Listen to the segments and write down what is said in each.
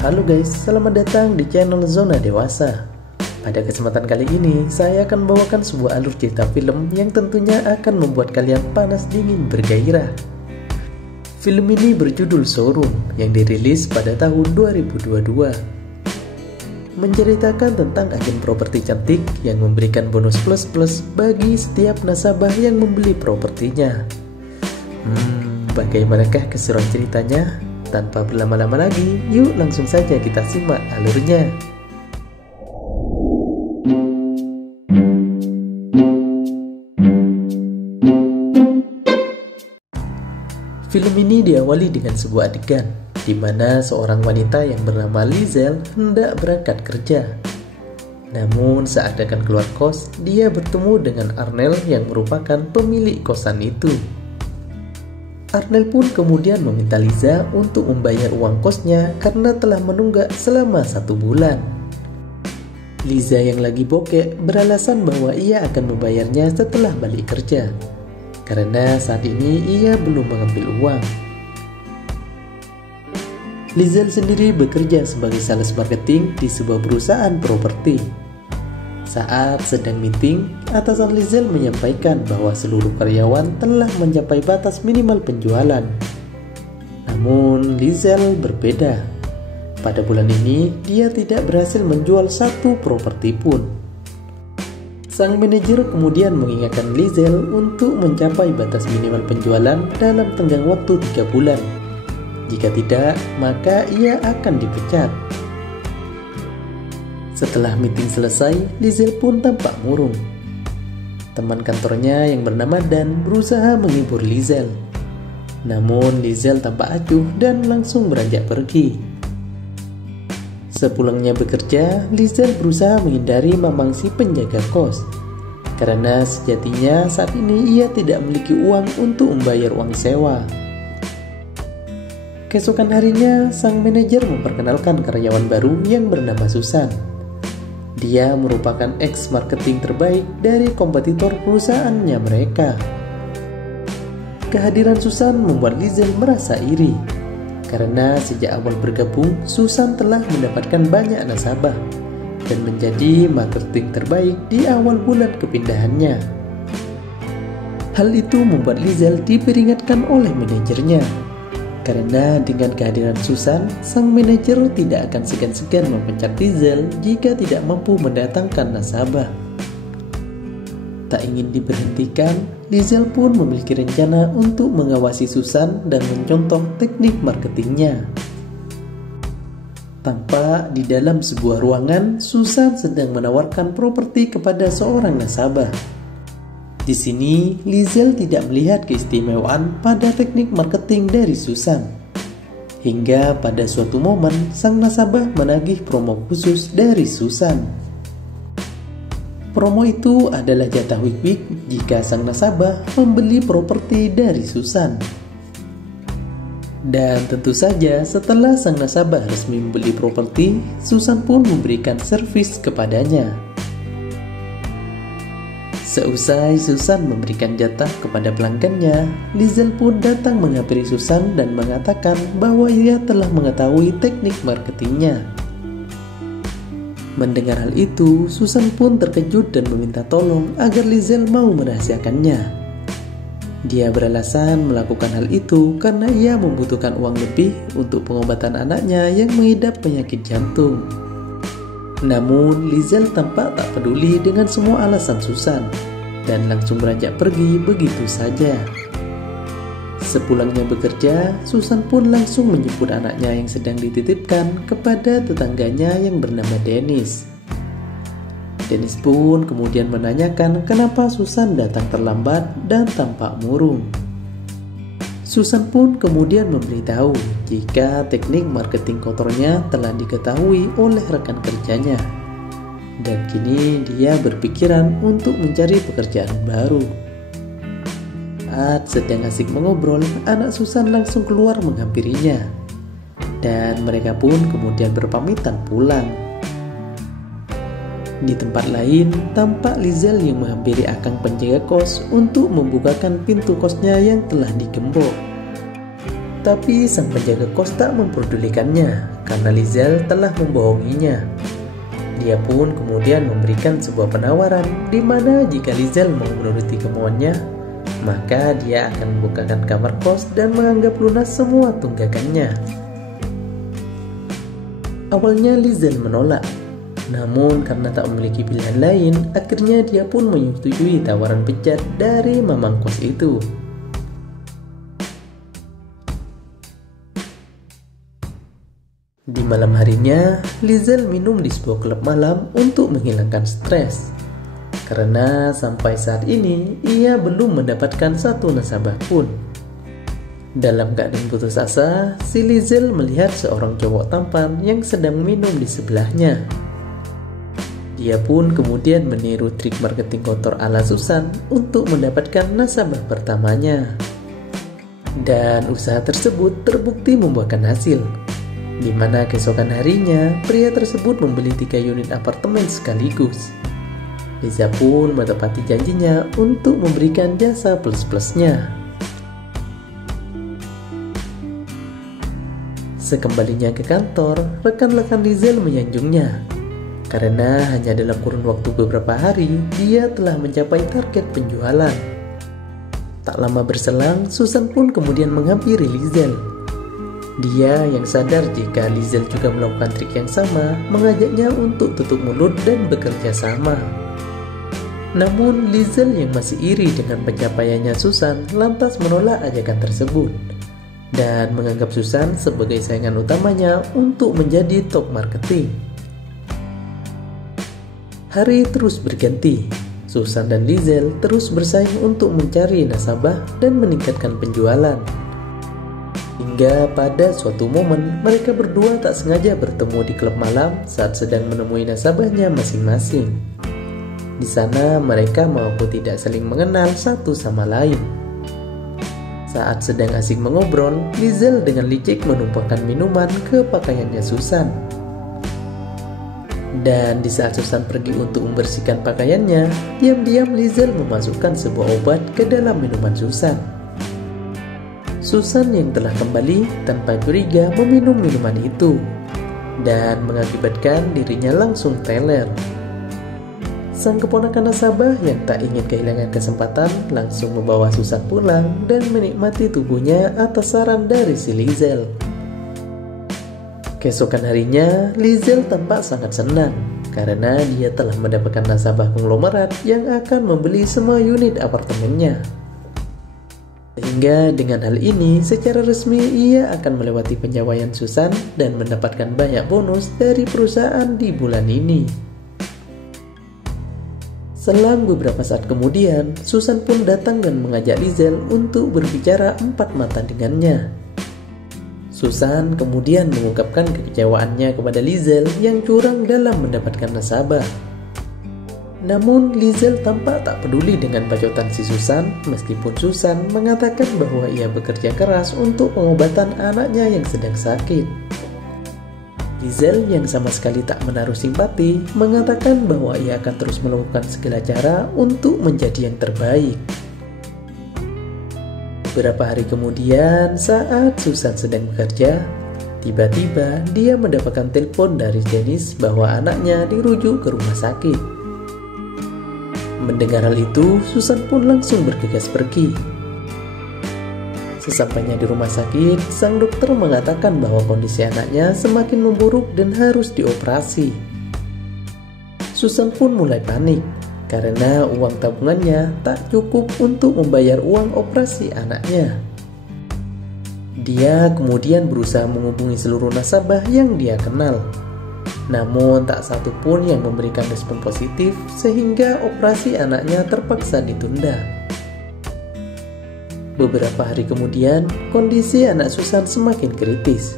Halo guys, selamat datang di channel Zona Dewasa. Pada kesempatan kali ini, saya akan membawakan sebuah alur cerita film yang tentunya akan membuat kalian panas dingin bergairah. Film ini berjudul Showroom yang dirilis pada tahun 2022. Menceritakan tentang agen properti cantik yang memberikan bonus plus-plus bagi setiap nasabah yang membeli propertinya. Bagaimanakah keseruan ceritanya? Tanpa berlama-lama lagi, yuk langsung saja kita simak alurnya. Film ini diawali dengan sebuah adegan di mana seorang wanita yang bernama Lizel hendak berangkat kerja. Namun saat akan keluar kos, dia bertemu dengan Arnel yang merupakan pemilik kosan itu. Arnel pun kemudian meminta Liza untuk membayar uang kosnya karena telah menunggak selama 1 bulan. Liza yang lagi bokek beralasan bahwa ia akan membayarnya setelah balik kerja, karena saat ini ia belum mengambil uang. Liza sendiri bekerja sebagai sales marketing di sebuah perusahaan properti. Saat sedang meeting, atasan Lizel menyampaikan bahwa seluruh karyawan telah mencapai batas minimal penjualan. Namun Lizel berbeda. Pada bulan ini, dia tidak berhasil menjual 1 properti pun. Sang manajer kemudian mengingatkan Lizel untuk mencapai batas minimal penjualan dalam tenggang waktu 3 bulan. Jika tidak, maka ia akan dipecat. Setelah meeting selesai, Lizel pun tampak murung. Teman kantornya yang bernama Dan berusaha menghibur Lizel. Namun Lizel tampak acuh dan langsung beranjak pergi. Sepulangnya bekerja, Lizel berusaha menghindari mamang si penjaga kos. Karena sejatinya saat ini ia tidak memiliki uang untuk membayar uang sewa. Keesokan harinya, sang manajer memperkenalkan karyawan baru yang bernama Susan. Dia merupakan ex-marketing terbaik dari kompetitor perusahaannya mereka. Kehadiran Susan membuat Lizel merasa iri, karena sejak awal bergabung, Susan telah mendapatkan banyak nasabah dan menjadi marketing terbaik di awal bulan kepindahannya. Hal itu membuat Lizel diperingatkan oleh manajernya. Karena dengan kehadiran Susan, sang manajer tidak akan segan-segan memecat Lizel jika tidak mampu mendatangkan nasabah. Tak ingin diberhentikan, Lizel pun memiliki rencana untuk mengawasi Susan dan mencontoh teknik marketingnya. Tampak di dalam sebuah ruangan, Susan sedang menawarkan properti kepada seorang nasabah. Di sini, Lizel tidak melihat keistimewaan pada teknik marketing dari Susan. Hingga pada suatu momen, sang nasabah menagih promo khusus dari Susan. Promo itu adalah jatah week-week jika sang nasabah membeli properti dari Susan. Dan tentu saja setelah sang nasabah resmi membeli properti, Susan pun memberikan servis kepadanya. Seusai Susan memberikan jatah kepada pelanggannya, Lizel pun datang menghampiri Susan dan mengatakan bahwa ia telah mengetahui teknik marketingnya. Mendengar hal itu, Susan pun terkejut dan meminta tolong agar Lizel mau merahasiakannya. Dia beralasan melakukan hal itu karena ia membutuhkan uang lebih untuk pengobatan anaknya yang mengidap penyakit jantung. Namun Lizel tampak tak peduli dengan semua alasan Susan dan langsung beranjak pergi begitu saja. Sepulangnya bekerja, Susan pun langsung menjemput anaknya yang sedang dititipkan kepada tetangganya yang bernama Dennis. Dennis pun kemudian menanyakan kenapa Susan datang terlambat dan tampak murung. Susan pun kemudian memberitahu jika teknik marketing kotornya telah diketahui oleh rekan kerjanya. Dan kini dia berpikiran untuk mencari pekerjaan baru. Saat sedang asik mengobrol, anak Susan langsung keluar menghampirinya. Dan mereka pun kemudian berpamitan pulang. Di tempat lain, tampak Lizel yang menghampiri akang penjaga kos untuk membukakan pintu kosnya yang telah digembok. Tapi sang penjaga kos tak memperdulikannya karena Lizel telah membohonginya. Dia pun kemudian memberikan sebuah penawaran di mana jika Lizel mau menuruti kemauannya, maka dia akan membukakan kamar kos dan menganggap lunas semua tunggakannya. Awalnya Lizel menolak, namun karena tak memiliki pilihan lain, akhirnya dia pun menyetujui tawaran bejat dari mamang kos itu. Di malam harinya, Lizel minum di sebuah klub malam untuk menghilangkan stres. Karena sampai saat ini, ia belum mendapatkan satu nasabah pun. Dalam keadaan putus asa, si Lizel melihat seorang cowok tampan yang sedang minum di sebelahnya. Dia pun kemudian meniru trik marketing kotor ala Susan untuk mendapatkan nasabah pertamanya. Dan usaha tersebut terbukti membuahkan hasil, di mana keesokan harinya pria tersebut membeli 3 unit apartemen sekaligus. Liza pun menepati janjinya untuk memberikan jasa plus-plusnya. Sekembalinya ke kantor, rekan-rekan Lizel menyanjungnya karena hanya dalam kurun waktu beberapa hari dia telah mencapai target penjualan. Tak lama berselang, Susan pun kemudian menghampiri Lizel. Dia yang sadar jika Lizel juga melakukan trik yang sama, mengajaknya untuk tutup mulut dan bekerja sama. Namun Lizel yang masih iri dengan pencapaiannya Susan lantas menolak ajakan tersebut dan menganggap Susan sebagai saingan utamanya untuk menjadi top marketing. Hari terus berganti, Susan dan Lizel terus bersaing untuk mencari nasabah dan meningkatkan penjualan. Hingga pada suatu momen, mereka berdua tak sengaja bertemu di klub malam saat sedang menemui nasabahnya masing-masing. Di sana mereka mengaku tidak saling mengenal satu sama lain. Saat sedang asik mengobrol, Lizel dengan licik menumpahkan minuman ke pakaiannya Susan. Dan di saat Susan pergi untuk membersihkan pakaiannya, diam-diam Lizel memasukkan sebuah obat ke dalam minuman Susan. Susan yang telah kembali tanpa curiga meminum minuman itu dan mengakibatkan dirinya langsung teler. Sang keponakan nasabah yang tak ingin kehilangan kesempatan langsung membawa Susan pulang dan menikmati tubuhnya atas saran dari si Lizel. Keesokan harinya, Lizel tampak sangat senang karena dia telah mendapatkan nasabah konglomerat yang akan membeli semua unit apartemennya. Sehingga dengan hal ini, secara resmi ia akan melewati penyawaian Susan dan mendapatkan banyak bonus dari perusahaan di bulan ini. Selang beberapa saat kemudian, Susan pun datang dan mengajak Lizel untuk berbicara 4 mata dengannya. Susan kemudian mengungkapkan kekecewaannya kepada Lizel yang curang dalam mendapatkan nasabah. Namun Lizel tampak tak peduli dengan bacotan si Susan, meskipun Susan mengatakan bahwa ia bekerja keras untuk pengobatan anaknya yang sedang sakit. Lizel yang sama sekali tak menaruh simpati mengatakan bahwa ia akan terus melakukan segala cara untuk menjadi yang terbaik. Beberapa hari kemudian, saat Susan sedang bekerja, tiba-tiba dia mendapatkan telepon dari Janice bahwa anaknya dirujuk ke rumah sakit. Mendengar hal itu, Susan pun langsung bergegas pergi. Sesampainya di rumah sakit, sang dokter mengatakan bahwa kondisi anaknya semakin memburuk dan harus dioperasi. Susan pun mulai panik karena uang tabungannya tak cukup untuk membayar uang operasi anaknya. Dia kemudian berusaha menghubungi seluruh nasabah yang dia kenal. Namun tak satu pun yang memberikan respon positif sehingga operasi anaknya terpaksa ditunda. Beberapa hari kemudian, kondisi anak Susan semakin kritis,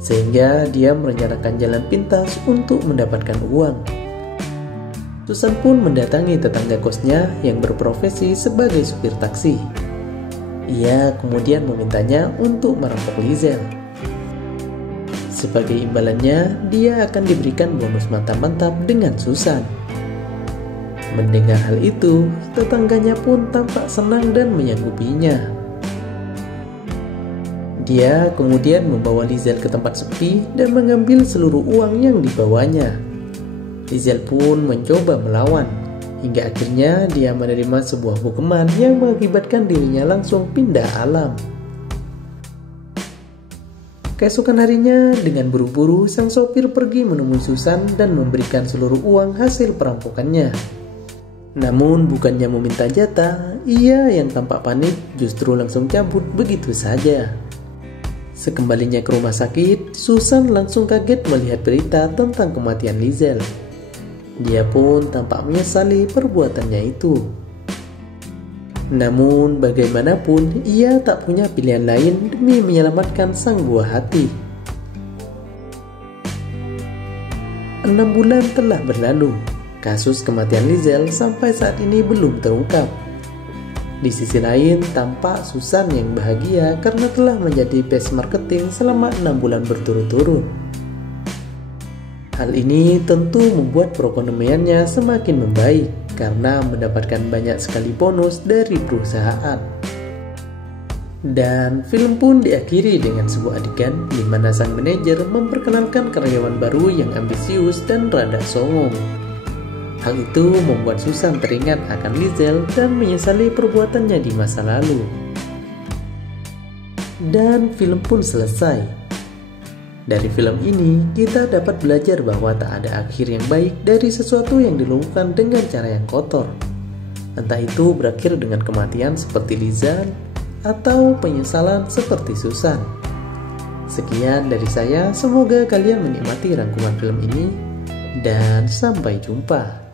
sehingga dia merencanakan jalan pintas untuk mendapatkan uang. Susan pun mendatangi tetangga kosnya yang berprofesi sebagai supir taksi. Ia kemudian memintanya untuk merampok Lizel. Sebagai imbalannya, dia akan diberikan bonus mantap-mantap dengan Susan. Mendengar hal itu, tetangganya pun tampak senang dan menyanggupinya. Dia kemudian membawa Lizel ke tempat sepi dan mengambil seluruh uang yang dibawanya. Lizel pun mencoba melawan, hingga akhirnya dia menerima sebuah hukuman yang mengakibatkan dirinya langsung pindah alam. Keesokan harinya, dengan buru-buru, sang sopir pergi menemui Susan dan memberikan seluruh uang hasil perampokannya. Namun bukannya meminta jatah, ia yang tampak panik justru langsung cabut begitu saja. Sekembalinya ke rumah sakit, Susan langsung kaget melihat berita tentang kematian Lizel. Dia pun tampak menyesali perbuatannya itu. Namun bagaimanapun ia tak punya pilihan lain demi menyelamatkan sang buah hati. 6 bulan telah berlalu. Kasus kematian Lizel sampai saat ini belum terungkap. Di sisi lain, tampak Susan yang bahagia karena telah menjadi best marketing selama 6 bulan berturut-turut. Hal ini tentu membuat perekonomiannya semakin membaik karena mendapatkan banyak sekali bonus dari perusahaan. Dan film pun diakhiri dengan sebuah adegan di mana sang manajer memperkenalkan karyawan baru yang ambisius dan rada songong. Hal itu membuat Susan teringat akan Lizel dan menyesali perbuatannya di masa lalu. Dan film pun selesai. Dari film ini, kita dapat belajar bahwa tak ada akhir yang baik dari sesuatu yang dilakukan dengan cara yang kotor. Entah itu berakhir dengan kematian seperti Lizel, atau penyesalan seperti Susan. Sekian dari saya, semoga kalian menikmati rangkuman film ini, dan sampai jumpa.